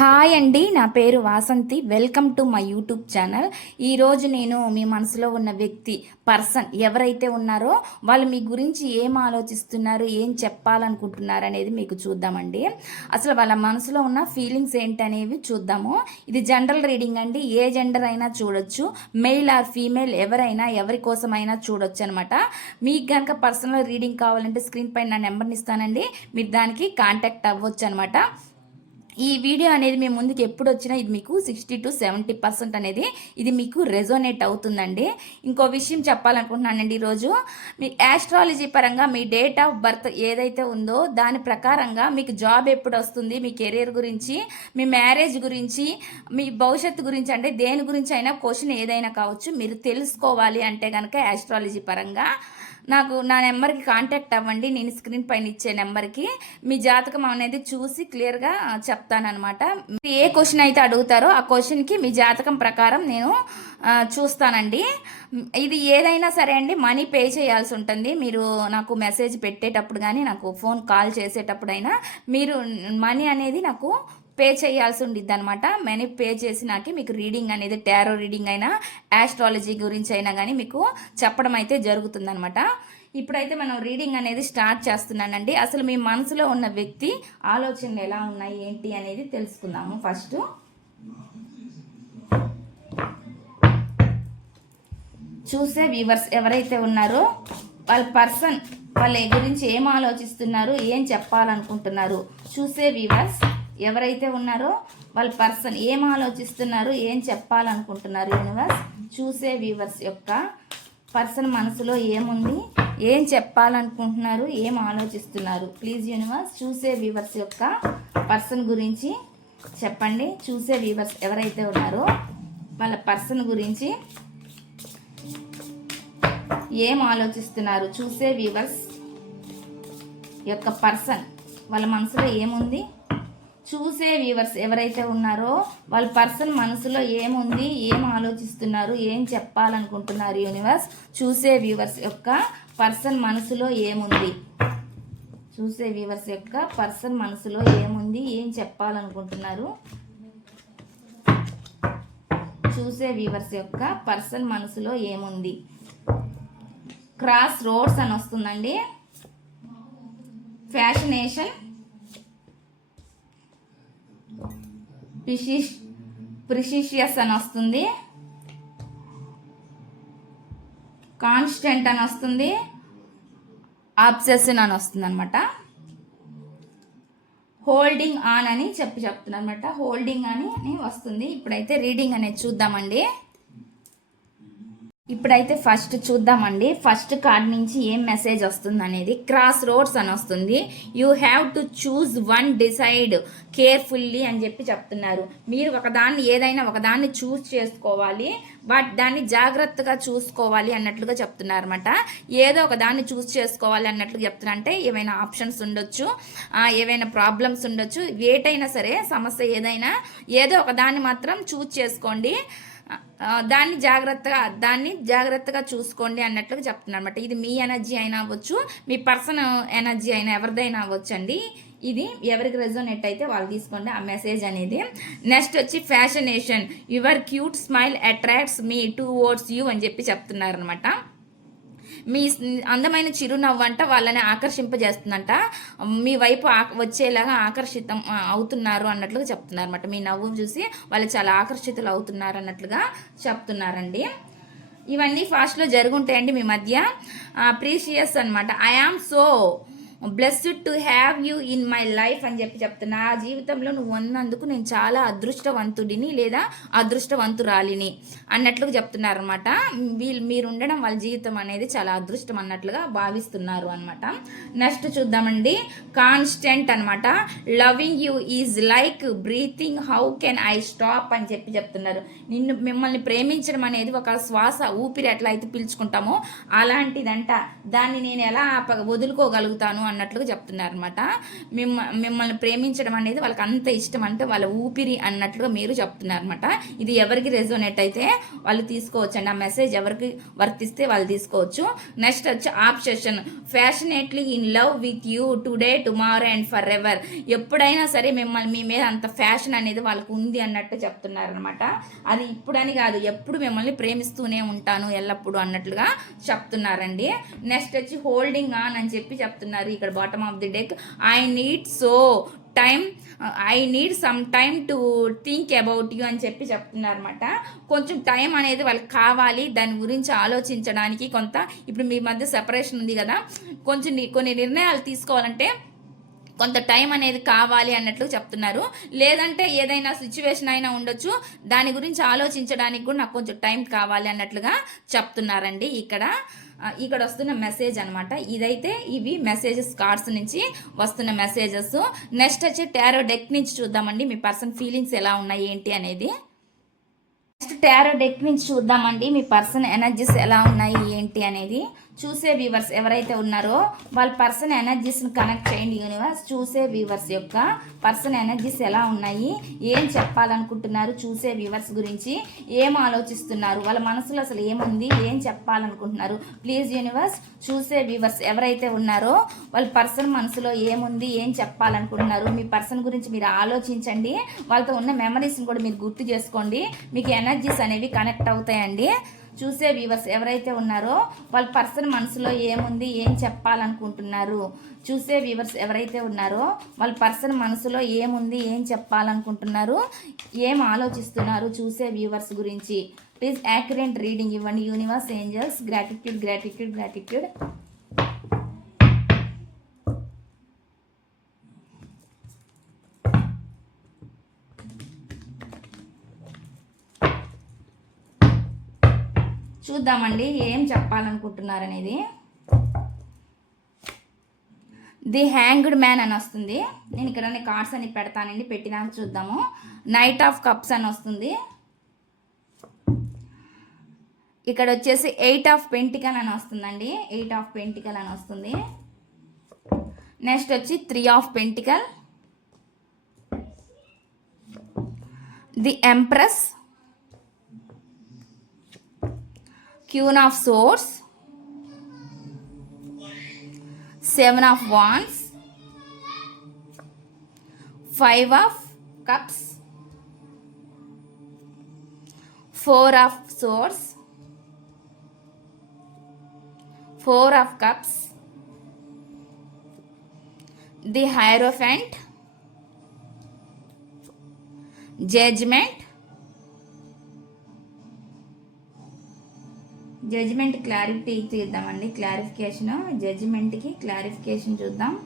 Hi అండి నా పేరు Vasanthi. Welcome to my YouTube channel. ఈరోజు నేను మీ మనసులో ఉన్న వ్యక్తి పర్సన్ ఎవరైతే ఉన్నారో వాళ్ళు మీ గురించి ఏం ఆలోచిస్తున్నారు ఏం చెప్పాలనుకుంటున్నారు అనేది మీకు చూద్దామండి. అసలు వాళ్ళ మనసులో ఉన్న ఫీలింగ్స్ ఏంటనేవి చూద్దాము. ఇది జనరల్ రీడింగ్ అండి. ఏ జెండర్ అయినా చూడొచ్చు. మెయిల్ ఆర్ ఫీమేల్ ఎవరైనా ఎవరి కోసమైనా చూడొచ్చు అనమాట మీకు కనుక పర్సనల్ రీడింగ్ కావాలంటే స్క్రీన్ పైన నా నెంబర్ని ఇస్తానండి. మీరు దానికి కాంటాక్ట్ అవ్వచ్చు అనమాట ఈ వీడియో అనేది మీ ముందుకు ఎప్పుడు వచ్చినా ఇది మీకు సిక్స్టీ టు సెవెంటీ పర్సెంట్ అనేది ఇది మీకు రెజోనేట్ అవుతుందండి. ఇంకో విషయం చెప్పాలనుకుంటున్నానండి ఈరోజు మీ యాస్ట్రాలజీ పరంగా మీ డేట్ ఆఫ్ బర్త్ ఏదైతే ఉందో దాని ప్రకారంగా మీకు జాబ్ ఎప్పుడు వస్తుంది మీ కెరీర్ గురించి మీ మ్యారేజ్ గురించి మీ భవిష్యత్తు గురించి అంటే దేని గురించి అయినా క్వశ్చన్ ఏదైనా కావచ్చు మీరు తెలుసుకోవాలి అంటే కనుక ఆస్ట్రాలజీ పరంగా నాకు నా నెంబర్కి కాంటాక్ట్ అవ్వండి. నేను స్క్రీన్ పైన ఇచ్చే నెంబర్కి మీ జాతకం అనేది చూసి క్లియర్గా చెప్తానమాట ఏ క్వశ్చన్ అయితే అడుగుతారో ఆ క్వశ్చన్కి మీ జాతకం ప్రకారం నేను చూస్తానండి. ఇది ఏదైనా సరే అండి మనీ పే చేయాల్సి ఉంటుంది. మీరు నాకు మెసేజ్ పెట్టేటప్పుడు కానీ నాకు ఫోన్ కాల్ చేసేటప్పుడైనా మీరు మనీ అనేది నాకు పే చేయాల్సి ఉండిద్ది అనమాట మనీ పే చేసినాకే మీకు రీడింగ్ అనేది టారో రీడింగ్ అయినా యాస్ట్రాలజీ గురించి అయినా కానీ మీకు చెప్పడం అయితే జరుగుతుందనమాట ఇప్పుడైతే మనం రీడింగ్ అనేది స్టార్ట్ చేస్తున్నానండి. అసలు మీ మనసులో ఉన్న వ్యక్తి ఆలోచనలు ఎలా ఉన్నాయి ఏంటి అనేది తెలుసుకుందాము ఫస్ట్. చూసే వ్యూవర్స్ ఎవరైతే ఉన్నారో వాళ్ళ పర్సన్ వాళ్ళ గురించి ఏం ఆలోచిస్తున్నారు ఏం చెప్పాలనుకుంటున్నారు చూసే వ్యూవర్స్ ఎవరైతే ఉన్నారో వాళ్ళ పర్సన్ ఏం ఆలోచిస్తున్నారు ఏం చెప్పాలనుకుంటున్నారు యూనివర్స్ చూసే వ్యూవర్స్ యొక్క పర్సన్ మనసులో ఏముంది ఏం చెప్పాలనుకుంటున్నారు ఏం ఆలోచిస్తున్నారు. ప్లీజ్ యూనివర్స్ చూసే వ్యూవర్స్ యొక్క పర్సన్ గురించి చెప్పండి. చూసే వ్యూవర్స్ ఎవరైతే ఉన్నారో వాళ్ళ పర్సన్ గురించి ఏం ఆలోచిస్తున్నారు చూసే వ్యూవర్స్ యొక్క పర్సన్ వాళ్ళ మనసులో ఏముంది చూసే వ్యూవర్స్ ఎవరైతే ఉన్నారో వాళ్ళ పర్సన్ మనసులో ఏముంది ఏం ఆలోచిస్తున్నారు ఏం చెప్పాలనుకుంటున్నారు యూనివర్స్ చూసే వ్యూవర్స్ యొక్క పర్సన్ మనసులో ఏముంది? చూసే వ్యూవర్స్ యొక్క పర్సన్ మనసులో ఏముంది ఏం చెప్పాలనుకుంటున్నారు? చూసే వ్యూవర్స్ యొక్క పర్సన్ మనసులో ఏముంది? క్రాస్ రోడ్స్ అని వస్తుందండి. ఫ్యాషనేషన్ ప్రిషిష్ ప్రిషిషియస్ అని వస్తుంది. కాన్స్టెంట్ అని వస్తుంది. ఆబ్సెషన్ అని వస్తుంది అనమాట హోల్డింగ్ ఆన్ అని చెప్పి చెప్తున్నాను అనమాట హోల్డింగ్ అని అని వస్తుంది. ఇప్పుడైతే రీడింగ్ అనేది చూద్దామండి. ఇప్పుడైతే ఫస్ట్ చూద్దామండి. ఫస్ట్ కార్డ్ నుంచి ఏం మెసేజ్ వస్తుంది అనేది క్రాస్ రోడ్స్ అని వస్తుంది. You have to choose one decide carefully అని చెప్పి చెప్తున్నారు. మీరు ఒకదాన్ని ఏదైనా ఒకదాన్ని చూస్ చేసుకోవాలి. బట్ దాన్ని జాగ్రత్తగా చూసుకోవాలి అన్నట్లుగా చెప్తున్నారు అనమాట ఏదో ఒక దాన్ని చూస్ చేసుకోవాలి అన్నట్లు చెప్తున్నారు అంటే ఏమైనా ఆప్షన్స్ ఉండొచ్చు. ఏవైనా ప్రాబ్లమ్స్ ఉండొచ్చు. ఏటైనా సరే సమస్య ఏదైనా ఏదో ఒకదాన్ని మాత్రం చూస్ చేసుకోండి. దాన్ని జాగ్రత్తగా దాన్ని జాగ్రత్తగా చూసుకోండి అన్నట్లుగా చెప్తున్నారు అనమాట ఇది మీ ఎనర్జీ అయినా అవ్వచ్చు మీ పర్సన్ ఎనర్జీ అయినా ఎవరిదైనా అవ్వచ్చు అండి ఇది ఎవరికి రెజోనేట్ అయితే వాళ్ళు తీసుకోండి ఆ మెసేజ్ అనేది. నెక్స్ట్ వచ్చి fascination. Your cute smile attracts me two words you అని చెప్పి చెప్తున్నారు అనమాట మీ అందమైన చిరునవ్వు అంట వాళ్ళని ఆకర్షింపజేస్తుందంట. మీ వైపు వచ్చేలాగా ఆకర్షితం అవుతున్నారు అన్నట్లుగా చెప్తున్నారు అనమాట మీ నవ్వు చూసి వాళ్ళు చాలా ఆకర్షితులు అవుతున్నారు అన్నట్లుగా చెప్తున్నారండి. ఇవన్నీ ఫాస్ట్లో జరుగుంటాయండి మీ మధ్య. ప్రీషియస్ అనమాట I am so blessed to have you in my life అని చెప్పి చెప్తున్నా. నా జీవితంలో నువ్వు ఉన్నందుకు నేను చాలా అదృష్టవంతుడిని లేదా అదృష్టవంతురాలిని అన్నట్లుగా చెప్తున్నారనమాట వీళ్ళు మీరు ఉండడం వాళ్ళ జీవితం అనేది చాలా అదృష్టం అన్నట్లుగా భావిస్తున్నారు అనమాట నెక్స్ట్ చూద్దామండి. కాన్స్టెంట్ అనమాట loving you is like breathing how can I stop అని చెప్పి చెప్తున్నారు. నిన్ను మిమ్మల్ని ప్రేమించడం అనేది ఒక శ్వాస ఊపిరి ఎట్లా అయితే పీల్చుకుంటామో అలాంటిదంట. దాన్ని నేను ఎలా వదులుకోగలుగుతాను అన్నట్లుగా చెప్తున్నారు అనమాట మిమ్మ మిమ్మల్ని ప్రేమించడం అనేది వాళ్ళకి అంత ఇష్టం అంటే వాళ్ళ ఊపిరి అన్నట్లుగా మీరు చెప్తున్నారు అనమాట ఇది ఎవరికి రెజోనేట్ అయితే వాళ్ళు తీసుకోవచ్చు అండి ఆ మెసేజ్ ఎవరికి వర్తిస్తే వాళ్ళు తీసుకోవచ్చు. నెక్స్ట్ వచ్చి obsession. Passionately in love with you today tomorrow and for ever ఎప్పుడైనా సరే మిమ్మల్ని మీ మీద అంత ఫ్యాషన్ అనేది వాళ్ళకు ఉంది అన్నట్టు చెప్తున్నారు అనమాట అది ఇప్పుడని కాదు ఎప్పుడు మిమ్మల్ని ప్రేమిస్తూనే ఉంటాను ఎల్లప్పుడూ అన్నట్లుగా చెప్తున్నారండి. నెక్స్ట్ వచ్చి హోల్డింగ్ ఆన్ అని చెప్పి చెప్తున్నారు. ఇక్కడ bottom of the deck I need so time I need some time to think about you అని చెప్పి చెప్తున్నారన్నమాట. కొంచెం టైం అనేది వాళ్ళకి కావాలి దాని గురించి ఆలోచించడానికి కొంత. ఇప్పుడు మీ మధ్య సెపరేషన్ ఉంది కదా. కొంచెం కొన్ని నిర్ణయాలు తీసుకోవాలంటే కొంత టైం అనేది కావాలి అన్నట్లు చెప్తున్నారు. లేదంటే ఏదైనా సిచ్యువేషన్ అయినా ఉండొచ్చు. దాని గురించి ఆలోచించడానికి కూడా నాకు కొంచెం టైం కావాలి అన్నట్లుగా చెప్తున్నారండి ఇక్కడ. ఇక్కడ వస్తున్న మెసేజ్ అనమాట ఇదైతే ఇవి మెసేజెస్ కార్డ్స్ నుంచి వస్తున్న మెసేజెస్ నెక్స్ట్ వచ్చి టారో డెక్ నుంచి చూద్దామండి. మీ పర్సన్ ఫీలింగ్స్ ఎలా ఉన్నాయి ఏంటి అనేది. నెక్స్ట్ టారో డెక్ నుంచి చూద్దామండి. మీ పర్సన్ ఎనర్జీస్ ఎలా ఉన్నాయి ఏంటి అనేది. చూసే వ్యూవర్స్ ఎవరైతే ఉన్నారో వాళ్ళ పర్సన్ ఎనర్జీస్ని కనెక్ట్ చేయండి యూనివర్స్ చూసే వ్యూవర్స్ యొక్క పర్సన్ ఎనర్జీస్ ఎలా ఉన్నాయి ఏం చెప్పాలనుకుంటున్నారు చూసే వ్యూవర్స్ గురించి ఏం ఆలోచిస్తున్నారు వాళ్ళ మనసులో అసలు ఏముంది ఏం చెప్పాలనుకుంటున్నారు. ప్లీజ్ యూనివర్స్ చూసే వ్యూవర్స్ ఎవరైతే ఉన్నారో వాళ్ళ పర్సన్ మనసులో ఏముంది ఏం చెప్పాలనుకుంటున్నారు మీ పర్సన్ గురించి మీరు ఆలోచించండి. వాళ్ళతో ఉన్న మెమరీస్ని కూడా మీరు గుర్తు చేసుకోండి. మీకు ఎనర్జీస్ అనేవి కనెక్ట్ అవుతాయండి. చూసే వ్యూవర్స్ ఎవరైతే ఉన్నారో వాళ్ళ పర్సన్ మనసులో ఏముంది ఏం చెప్పాలనుకుంటున్నారు? చూసే వ్యూవర్స్ ఎవరైతే ఉన్నారో వాళ్ళ పర్సన్ మనసులో ఏముంది ఏం చెప్పాలనుకుంటున్నారు ఏం ఆలోచిస్తున్నారు చూసే వ్యూవర్స్ గురించి. ప్లీజ్ యాక్యురేట్ రీడింగ్ ఇవ్వండి universe angels gratitude gratitude gratitude చూద్దామండి ఏం చెప్పాలనుకుంటున్నారనేది. ది హ్యాంగ్డ్ మ్యాన్ అని వస్తుంది. నేను ఇక్కడ కార్డ్స్ అని పెడతానండి పెట్టినాక చూద్దాము. నైట్ ఆఫ్ కప్స్ అని వస్తుంది. ఇక్కడ వచ్చేసి ఎయిట్ ఆఫ్ పెంటికల్ అని వస్తుందండి. ఎయిట్ ఆఫ్ పెంటికల్ అని వస్తుంది. నెక్స్ట్ వచ్చి three of pentacle. The empress. Queen of Swords, Seven of Wands, Five of Cups, Four of Swords, Four of Cups, the Hierophant, Judgment, judgement clarity చూద్దామండి clarification. జడ్జిమెంట్కి clarification చూద్దాం.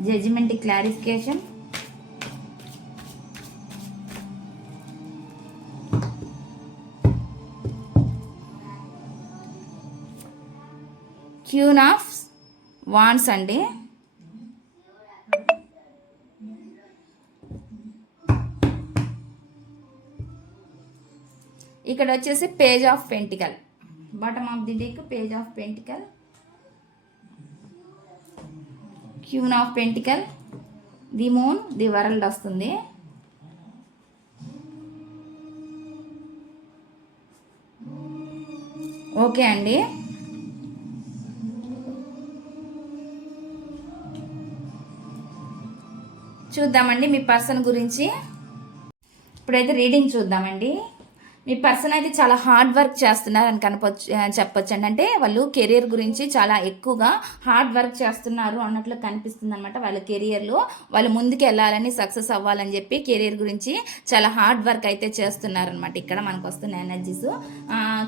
Judgement clarification. Queen of wands అండి. ఇక్కడ వచ్చేసి page of pentacle. Bottom of the deck page of pentacle. Queen of pentacle. The moon the world వస్తుంది. Okay అండి. చూద్దామండి మీ person గురించి. ఇప్పుడైతే రీడింగ్ చూద్దామండి. మీ పర్సన్ అయితే చాలా హార్డ్ వర్క్ చేస్తున్నారు అని కనపచ్చు చెప్పొచ్చు అండి అంటే వాళ్ళు కెరీర్ గురించి చాలా ఎక్కువగా హార్డ్ వర్క్ చేస్తున్నారు అన్నట్లు కనిపిస్తుంది అనమాట వాళ్ళ కెరియర్లో. వాళ్ళు ముందుకు వెళ్ళాలని సక్సెస్ అవ్వాలని చెప్పి కెరీర్ గురించి చాలా హార్డ్ వర్క్ అయితే చేస్తున్నారు అనమాట ఇక్కడ మనకు వస్తున్న ఎనర్జీస్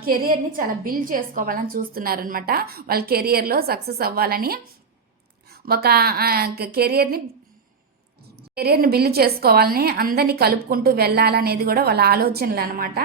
కెరియర్ని చాలా బిల్డ్ చేసుకోవాలని చూస్తున్నారు అనమాట వాళ్ళ కెరియర్లో సక్సెస్ అవ్వాలని ఒక కెరియర్ని కెరీర్ని బిల్డ్ చేసుకోవాలని అందరినీ కలుపుకుంటూ వెళ్ళాలనేది కూడా వాళ్ళ ఆలోచనలు అనమాట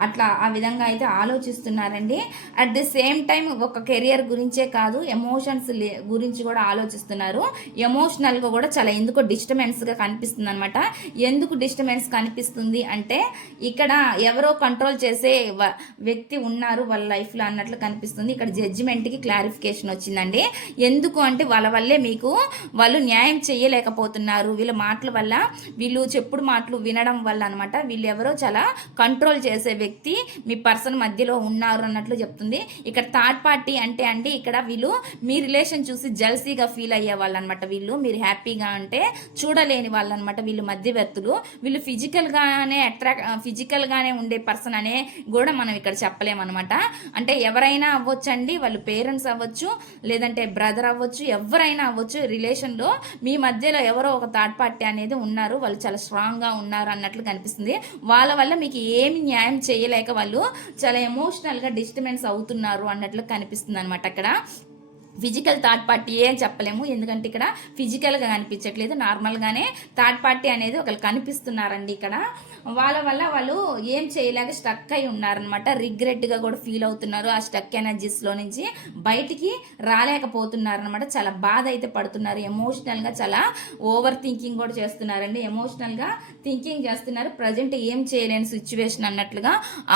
అట్లా ఆ విధంగా అయితే ఆలోచిస్తున్నారండి. అట్ ది సేమ్ టైం ఒక కెరియర్ గురించే కాదు ఎమోషన్స్ గురించి కూడా ఆలోచిస్తున్నారు. ఎమోషనల్గా కూడా చాలా ఎందుకో డిస్టర్బెన్స్గా కనిపిస్తుంది అనమాట ఎందుకు డిస్టర్బెన్స్ కనిపిస్తుంది అంటే ఇక్కడ ఎవరో కంట్రోల్ చేసే వ- వ్యక్తి ఉన్నారు వాళ్ళ లైఫ్లో అన్నట్లు కనిపిస్తుంది. ఇక్కడ జడ్జిమెంట్కి క్లారిఫికేషన్ వచ్చిందండి. ఎందుకు అంటే వాళ్ళ వల్లే మీకు వాళ్ళు న్యాయం చేయలేకపోతున్నారు. వీళ్ళ మాటల వల్ల వీళ్ళు చెప్పుడు మాటలు వినడం వల్ల అనమాట వీళ్ళు ఎవరో చాలా కంట్రోల్ చేసే వ్యక్తి వ్యక్తి మీ పర్సన్ మధ్యలో ఉన్నారు అన్నట్లు చెప్తుంది. ఇక్కడ థర్డ్ పార్టీ అంటే అండి ఇక్కడ వీళ్ళు మీ రిలేషన్ చూసి జల్సీగా ఫీల్ అయ్యే వాళ్ళు అనమాట వీళ్ళు. మీరు హ్యాపీగా అంటే చూడలేని వాళ్ళు అనమాట వీళ్ళు మధ్యవర్తులు. వీళ్ళు ఫిజికల్గానే అట్రాక్ట్ ఫిజికల్గానే ఉండే పర్సన్ అనే కూడా మనం ఇక్కడ చెప్పలేమన్నమాట. అంటే ఎవరైనా అవ్వచ్చండి వాళ్ళు పేరెంట్స్ అవ్వచ్చు లేదంటే బ్రదర్ అవ్వచ్చు ఎవరైనా అవ్వచ్చు. రిలేషన్లో మీ మధ్యలో ఎవరో ఒక థర్డ్ పార్టీ అనేది ఉన్నారు. వాళ్ళు చాలా స్ట్రాంగ్గా ఉన్నారు అన్నట్లు కనిపిస్తుంది. వాళ్ళ వల్ల మీకు ఏమి న్యాయం చేయ చేయలేక వాళ్ళు చాలా ఎమోషనల్గా డిస్టర్బెన్స్ అవుతున్నారు అన్నట్లు కనిపిస్తుంది అనమాట అక్కడ. ఫిజికల్ థర్డ్ పార్టీ అని చెప్పలేము. ఎందుకంటే ఇక్కడ ఫిజికల్గా కనిపించట్లేదు. నార్మల్గానే థర్డ్ పార్టీ అనేది ఒకరు కనిపిస్తున్నారండి ఇక్కడ. వాళ్ళ వల్ల వాళ్ళు ఏం చేయలేక స్టక్ అయి ఉన్నారనమాట రిగ్రెట్గా కూడా ఫీల్ అవుతున్నారు. ఆ స్టక్ ఎనర్జీస్లో నుంచి బయటికి రాలేకపోతున్నారు అనమాట చాలా బాధ అయితే పడుతున్నారు. ఎమోషనల్గా చాలా ఓవర్ థింకింగ్ కూడా చేస్తున్నారండి. ఎమోషనల్గా థింకింగ్ చేస్తున్నారు. ప్రజెంట్ ఏం చేయలేని సిచ్యువేషన్ అన్నట్లుగా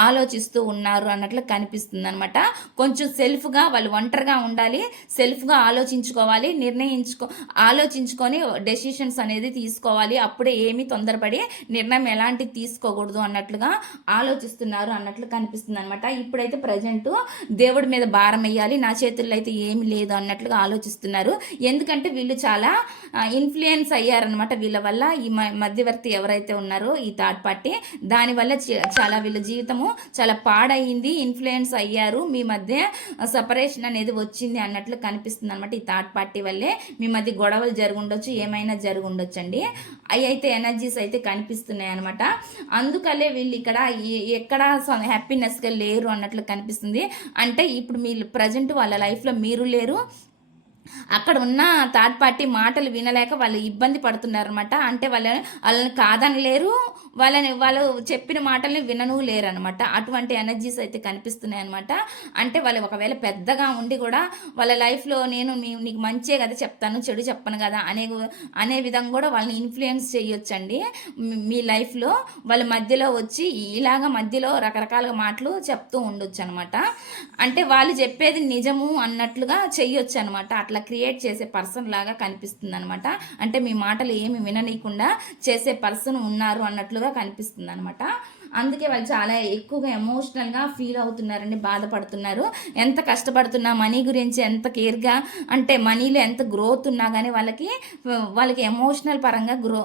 ఆలోచిస్తూ ఉన్నారు అన్నట్లు కనిపిస్తుంది అనమాట కొంచెం సెల్ఫ్గా వాళ్ళు ఒంటరిగా ఉండాలి. సెల్ఫ్గా ఆలోచించుకోవాలి నిర్ణయించుకో ఆలోచించుకొని డెసిషన్స్ అనేది తీసుకోవాలి. అప్పుడే ఏమీ తొందరపడి నిర్ణయం ఎలాంటి తీసుకోకూడదు అన్నట్లుగా ఆలోచిస్తున్నారు అన్నట్లు కనిపిస్తుంది అనమాట ఇప్పుడైతే ప్రజెంట్ దేవుడి మీద భారం వేయాలి నా చేతుల్లో అయితే ఏమి లేదు అన్నట్లుగా ఆలోచిస్తున్నారు. ఎందుకంటే వీళ్ళు చాలా ఇన్ఫ్లుయెన్స్ అయ్యారనమాట వీళ్ళ వల్ల. ఈ మ- మధ్యవర్తి ఎవరైతే ఉన్నారో ఈ థర్డ్ పార్టీ దానివల్ల చ- చాలా వీళ్ళ జీవితము చాలా పాడయింది ఇన్ఫ్లుయెన్స్ అయ్యారు. మీ మధ్య సపరేషన్ అనేది వచ్చింది అన్నట్లు కనిపిస్తుంది అనమాట ఈ థర్డ్ పార్టీ వల్లే. మీ మధ్య గొడవలు జరుగుండొచ్చు ఏమైనా జరుగుండొచ్చు అండి అవి అయితే ఎనర్జీస్ అయితే కనిపిస్తున్నాయి అనమాట అందుకలే వీళ్ళు ఇక్కడ ఎక్కడ హ్యాపీనెస్గా లేరు అన్నట్లు కనిపిస్తుంది. అంటే ఇప్పుడు మీ ప్రజెంట్ వాళ్ళ లైఫ్లో మీరు లేరు. అక్కడ ఉన్న థర్డ్ పార్టీ మాటలు వినలేక వాళ్ళు ఇబ్బంది పడుతున్నారనమాట అంటే వాళ్ళ వాళ్ళని కాదనలేరు వాళ్ళని వాళ్ళు చెప్పిన మాటల్ని వినను లేరనమాట అనమాట అటువంటి ఎనర్జీస్ అయితే కనిపిస్తున్నాయి అనమాట అంటే వాళ్ళు ఒకవేళ పెద్దగా ఉండి కూడా వాళ్ళ లైఫ్లో నేను మీ నీకు మంచే కదా చెప్తాను చెడు చెప్పను కదా అనే అనే విధంగా కూడా వాళ్ళని ఇన్ఫ్లుయెన్స్ చేయొచ్చండి. మీ- లైఫ్లో వాళ్ళ మధ్యలో వచ్చి ఇలాగ మధ్యలో రకరకాలుగా మాటలు చెప్తూ ఉండొచ్చు అనమాట అంటే వాళ్ళు చెప్పేది నిజము అన్నట్లుగా చెయ్యొచ్చు అనమాట అట్లా క్రియేట్ చేసే పర్సన్ లాగా కనిపిస్తుంది అనమాట అంటే మీ మాటలు ఏమి విననీయకుండా చేసే పర్సన్ ఉన్నారు అన్నట్లు అన్నట్లుగా కనిపిస్తుంది అనమాట అందుకే వాళ్ళు చాలా ఎక్కువగా ఎమోషనల్గా ఫీల్ అవుతున్నారండి బాధపడుతున్నారు. ఎంత కష్టపడుతున్నా మనీ గురించి ఎంత కేర్గా అంటే మనీలో ఎంత గ్రోత్ ఉన్నా కానీ వాళ్ళకి వాళ్ళకి ఎమోషనల్ పరంగా గ్రో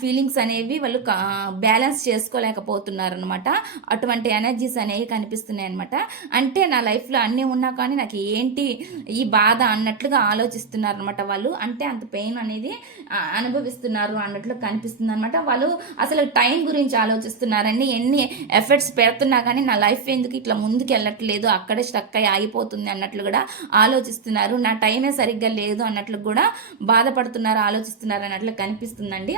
ఫీలింగ్స్ అనేవి వాళ్ళు బ్యాలెన్స్ చేసుకోలేకపోతున్నారు అనమాట అటువంటి ఎనర్జీస్ అనేవి కనిపిస్తున్నాయి అనమాట అంటే నా లైఫ్లో అన్నీ ఉన్నా కానీ నాకు ఏంటి ఈ బాధ అన్నట్లుగా ఆలోచిస్తున్నారు అనమాట వాళ్ళు. అంటే అంత పెయిన్ అనేది అనుభవిస్తున్నారు అన్నట్లు కనిపిస్తుంది అనమాట వాళ్ళు అసలు టైం గురించి ఆలోచిస్తున్నారు. ఉన్నారండి ఎన్ని ఎఫర్ట్స్ పెడుతున్నా కానీ నా లైఫ్ ఎందుకు ఇట్లా ముందుకు వెళ్ళట్లేదు అక్కడే స్టక్ అయ్యి ఆగిపోతుంది అన్నట్లు కూడా ఆలోచిస్తున్నారు. నా టైమే సరిగ్గా లేదు అన్నట్లు కూడా బాధపడుతున్నారు ఆలోచిస్తున్నారు అన్నట్లు కనిపిస్తుందండి.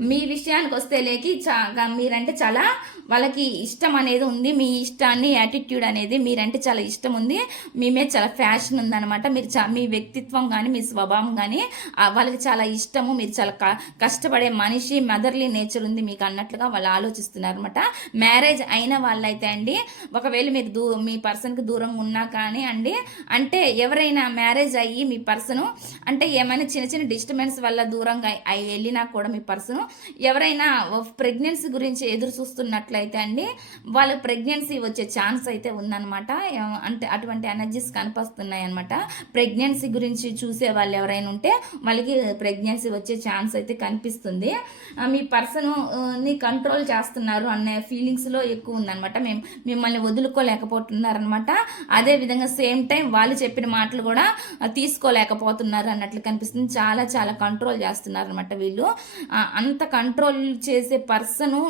మీ విషయానికి వస్తే లేకి చా మీరంటే చాలా వాళ్ళకి ఇష్టం అనేది ఉంది. మీ ఇష్టాన్ని యాటిట్యూడ్ అనేది మీరంటే చాలా ఇష్టం ఉంది. మీ మీద చాలా ఫ్యాషన్ ఉందన్నమాట. మీరు చా మీ వ్యక్తిత్వం కానీ మీ స్వభావం కానీ వాళ్ళకి చాలా ఇష్టము. మీరు చాలా క- కష్టపడే మనిషి మదర్లీ నేచర్ ఉంది మీకు అన్నట్లుగా వాళ్ళు ఆలోచిస్తున్నారు అనమాట మ్యారేజ్ అయిన వాళ్ళైతే అండి ఒకవేళ మీరు దూ మీ పర్సన్కి దూరం ఉన్నా కానీ అండి అంటే ఎవరైనా మ్యారేజ్ అయ్యి మీ పర్సన్ అంటే ఏమైనా చిన్న చిన్న డిస్టర్బెన్స్ వల్ల దూరంగా అయి వెళ్ళినా కూడా మీ పర్సన్ ఎవరైనా ప్రెగ్నెన్సీ గురించి ఎదురు చూస్తున్నట్లయితే అండి వాళ్ళ ప్రెగ్నెన్సీ వచ్చే ఛాన్స్ అయితే ఉందన్నమాట. అంటే అటువంటి ఎనర్జీస్ కనిపిస్తున్నాయి అనమాట ప్రెగ్నెన్సీ గురించి చూసే వాళ్ళు ఎవరైనా ఉంటే వాళ్ళకి ప్రెగ్నెన్సీ వచ్చే ఛాన్స్ అయితే కనిపిస్తుంది. మీ పర్సన్ని కంట్రోల్ చేస్తున్నారు అనే ఫీలింగ్స్లో ఎక్కువ ఉందన్నమాట. మేము మిమ్మల్ని వదులుకోలేకపోతున్నారనమాట అదే విధంగా సేమ్ టైం వాళ్ళు చెప్పిన మాటలు కూడా తీసుకోలేకపోతున్నారు అన్నట్లు కనిపిస్తుంది. చాలా చాలా కంట్రోల్ చేస్తున్నారు అనమాట వీళ్ళు అంత కంట్రోల్ చేసే పర్సను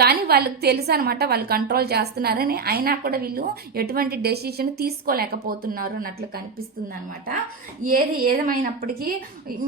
కానీ వాళ్ళకి తెలుసు అనమాట వాళ్ళు కంట్రోల్ చేస్తున్నారని. అయినా కూడా వీళ్ళు ఎటువంటి డెసిషన్ తీసుకోలేకపోతున్నారు అన్నట్లు కనిపిస్తుంది అనమాట ఏది ఏదేమైనప్పటికీ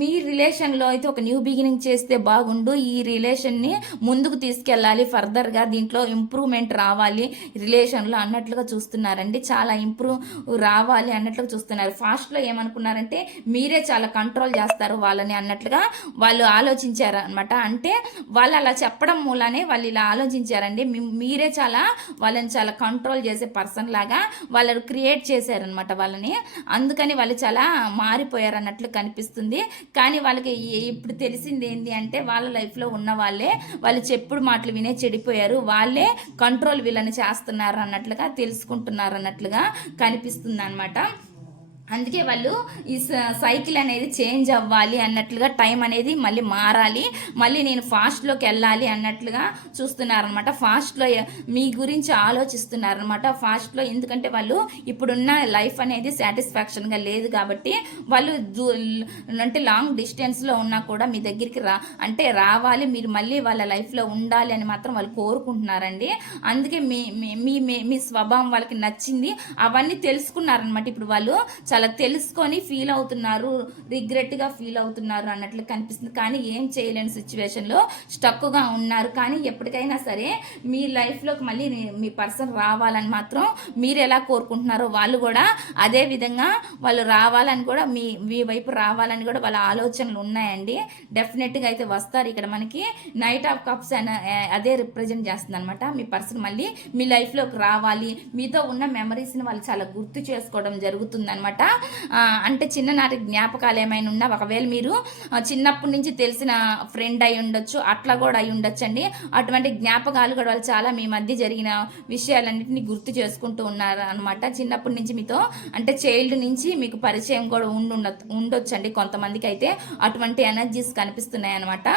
మీ రిలేషన్లో అయితే ఒక న్యూ బిగినింగ్ చేస్తే బాగుండు. ఈ రిలేషన్ని ముందుకు తీసుకెళ్ళాలి ఫర్దర్గా దీంట్లో ఇంప్రూవ్మెంట్ రావాలి రిలేషన్లో అన్నట్లుగా చూస్తున్నారండి. చాలా ఇంప్రూవ్ రావాలి అన్నట్లుగా చూస్తున్నారు. ఫాస్ట్లో ఏమనుకున్నారంటే మీరే చాలా కంట్రోల్ చేస్తారు వాళ్ళని అన్నట్లుగా వాళ్ళు ఆలోచించారు. అనమాట అంటే వాళ్ళు అలా చెప్పడం మూలానే వాళ్ళు ఇలా ఆలోచించారండి. మీరే చాలా వాళ్ళని చాలా కంట్రోల్ చేసే పర్సన్ లాగా వాళ్ళు క్రియేట్ చేశారనమాట వాళ్ళని. అందుకని వాళ్ళు చాలా మారిపోయారు అన్నట్లు కనిపిస్తుంది. కానీ వాళ్ళకి ఇప్పుడు తెలిసింది ఏంటి అంటే వాళ్ళ లైఫ్లో ఉన్న వాళ్ళే వాళ్ళు చెప్పుడు మాటలు వినే చెడిపోయారు. వాళ్ళే కంట్రోల్ వీళ్ళని చేస్తున్నారు అన్నట్లుగా తెలుసుకుంటున్నారు అన్నట్లుగా కనిపిస్తుంది అనమాట అందుకే వాళ్ళు ఈ స- సైకిల్ అనేది చేంజ్ అవ్వాలి అన్నట్లుగా టైం అనేది మళ్ళీ మారాలి. మళ్ళీ నేను ఫాస్ట్లోకి వెళ్ళాలి అన్నట్లుగా చూస్తున్నారనమాట. ఫాస్ట్లో మీ గురించి ఆలోచిస్తున్నారనమాట. ఫాస్ట్లో ఎందుకంటే వాళ్ళు ఇప్పుడున్న లైఫ్ అనేది సాటిస్ఫాక్షన్గా లేదు కాబట్టి వాళ్ళు అంటే లాంగ్ డిస్టెన్స్లో ఉన్నా కూడా మీ దగ్గరికి రా అంటే రావాలి. మీరు మళ్ళీ వాళ్ళ లైఫ్లో ఉండాలి అని మాత్రం వాళ్ళు కోరుకుంటున్నారండి. అందుకే మీ మీ- మీ మీ- మీ స్వభావం వాళ్ళకి నచ్చింది. అవన్నీ తెలుసుకున్నారనమాట. ఇప్పుడు వాళ్ళు చాలా తెలుసుకొని ఫీల్ అవుతున్నారు రిగ్రెట్గా ఫీల్ అవుతున్నారు అన్నట్లు కనిపిస్తుంది. కానీ ఏం చేయలేని సిచ్యువేషన్లో స్టక్గా ఉన్నారు. కానీ ఎప్పటికైనా సరే మీ లైఫ్లోకి మళ్ళీ మీ పర్సన్ రావాలని మాత్రం మీరు ఎలా కోరుకుంటున్నారో వాళ్ళు కూడా అదే విధంగా వాళ్ళు రావాలని కూడా మీ మీ వైపు రావాలని కూడా వాళ్ళ ఆలోచనలు ఉన్నాయండి. డెఫినెట్గా అయితే వస్తారు. ఇక్కడ మనకి నైట్ ఆఫ్ కప్స్ అనే అదే రిప్రజెంట్ చేస్తుంది అనమాట మీ పర్సన్ మళ్ళీ మీ లైఫ్లోకి రావాలి. మీతో ఉన్న మెమరీస్ని వాళ్ళు చాలా గుర్తు చేసుకోవడం జరుగుతుంది అనమాట అంటే చిన్ననాటి జ్ఞాపకాలు ఏమైనా ఉన్నా ఒకవేళ మీరు చిన్నప్పటి నుంచి తెలిసిన ఫ్రెండ్ అయి ఉండొచ్చు అట్లా కూడా అయి ఉండొచ్చండి. అటువంటి జ్ఞాపకాలు కూడా వాళ్ళు చాలా మీ మధ్య జరిగిన విషయాలన్నింటినీ గుర్తు చేసుకుంటూ ఉన్నారు అనమాట చిన్నప్పటి నుంచి మీతో అంటే చైల్డ్ నుంచి మీకు పరిచయం కూడా ఉండు ఉండొచ్చండి. కొంతమందికి అయితే అటువంటి ఎనర్జీస్ కనిపిస్తున్నాయి అనమాట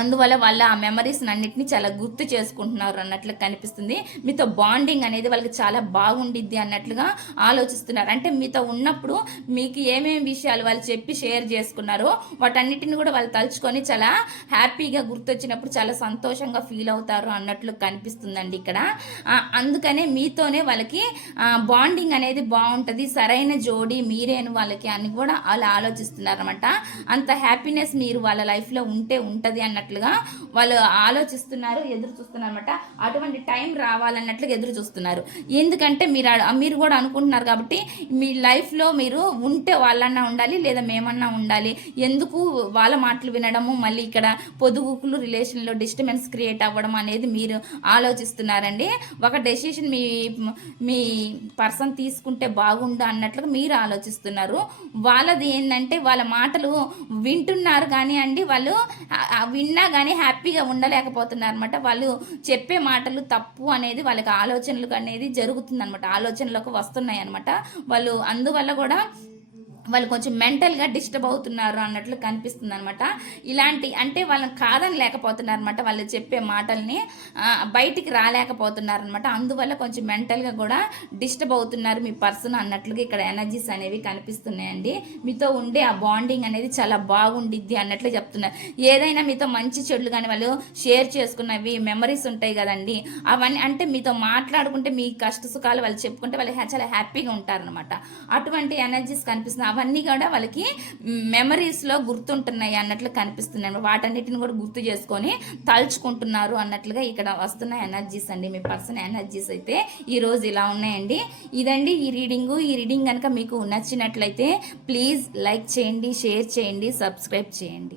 అందువల్ల వాళ్ళ ఆ మెమరీస్ అన్నిటిని చాలా గుర్తు చేసుకుంటున్నారు అన్నట్లు కనిపిస్తుంది. మీతో బాండింగ్ అనేది వాళ్ళకి చాలా బాగుండిద్ది అన్నట్లుగా ఆలోచిస్తున్నారు. అంటే మీతో ఉన్నప్పుడు మీకు ఏమేమి విషయాలు వాళ్ళు చెప్పి షేర్ చేసుకున్నారో వాటన్నిటిని కూడా వాళ్ళు తలుచుకొని చాలా హ్యాపీగా గుర్తొచ్చినప్పుడు చాలా సంతోషంగా ఫీల్ అవుతారు అన్నట్లు కనిపిస్తుందండి ఇక్కడ. అందుకనే మీతోనే వాళ్ళకి బాండింగ్ అనేది బాగుంటుంది. సరైన జోడి మీరేను వాళ్ళకి అని కూడా వాళ్ళు ఆలోచిస్తున్నారు అనమాట అంత హ్యాపీనెస్ మీరు వాళ్ళ లైఫ్లో ఉంటే ఉంటుంది అన్నట్టు అన్నట్లుగా వాళ్ళు ఆలోచిస్తున్నారు ఎదురు చూస్తున్నారు అనమాట అటువంటి టైం రావాలన్నట్లుగా ఎదురు చూస్తున్నారు ఎందుకంటే మీరు మీరు కూడా అనుకుంటున్నారు కాబట్టి మీ లైఫ్లో మీరు ఉంటే వాళ్ళన్నా ఉండాలి లేదా మేమన్నా ఉండాలి. ఎందుకు వాళ్ళ మాటలు వినడము మళ్ళీ ఇక్కడ పొదుగుకులు రిలేషన్లో డిస్టర్బెన్స్ క్రియేట్ అవ్వడం అనేది మీరు ఆలోచిస్తున్నారండి. ఒక డెసిషన్ మీ మీ పర్సన్ తీసుకుంటే బాగుండు అన్నట్లుగా మీరు ఆలోచిస్తున్నారు. వాళ్ళది ఏంటంటే వాళ్ళ మాటలు వింటున్నారు కానీ అండి వాళ్ళు ఆ- విన్నా కానీ హ్యాపీగా ఉండలేకపోతున్నారు అనమాట వాళ్ళు చెప్పే మాటలు తప్పు అనేది వాళ్ళకి ఆలోచనలు అనేది జరుగుతుందనమాట ఆలోచనలకు వస్తున్నాయి అనమాట వాళ్ళు అందువల్ల కూడా వాళ్ళు కొంచెం మెంటల్గా డిస్టర్బ్ అవుతున్నారు అన్నట్లు కనిపిస్తుంది అనమాట ఇలాంటి అంటే వాళ్ళని కాదని లేకపోతున్నారు అనమాట వాళ్ళు చెప్పే మాటల్ని బయటికి రాలేకపోతున్నారు అనమాట అందువల్ల కొంచెం మెంటల్గా కూడా డిస్టర్బ్ అవుతున్నారు మీ పర్సన్ అన్నట్లుగా ఇక్కడ ఎనర్జీస్ అనేవి కనిపిస్తున్నాయండి. మీతో ఉండే ఆ బాండింగ్ అనేది చాలా బాగుండిద్ది అన్నట్లు చెప్తున్నారు. ఏదైనా మీతో మంచి చెడులు కానీ వాళ్ళు షేర్ చేసుకున్నవి మెమరీస్ ఉంటాయి కదండి. అవన్నీ అంటే మీతో మాట్లాడుకుంటే మీ కష్ట సుఖాలు వాళ్ళు చెప్పుకుంటే వాళ్ళు చాలా హ్యాపీగా ఉంటారనమాట అటువంటి ఎనర్జీస్ కనిపిస్తున్నాయి అవన్నీ కూడా వాళ్ళకి మెమరీస్లో గుర్తుంటున్నాయి అన్నట్లు కనిపిస్తున్నాయి. వాటన్నిటిని కూడా గుర్తు చేసుకొని తలుచుకుంటున్నారు అన్నట్లుగా ఇక్కడ వస్తున్న ఎనర్జీస్ అండి. మీ పర్సన్ ఎనర్జీస్ అయితే ఈ రోజు ఇలా ఉన్నాయండి. ఇదండి ఈ రీడింగు ఈ రీడింగ్ కనుక మీకు నచ్చినట్లయితే ప్లీజ్ లైక్ చేయండి షేర్ చేయండి సబ్స్క్రైబ్ చేయండి.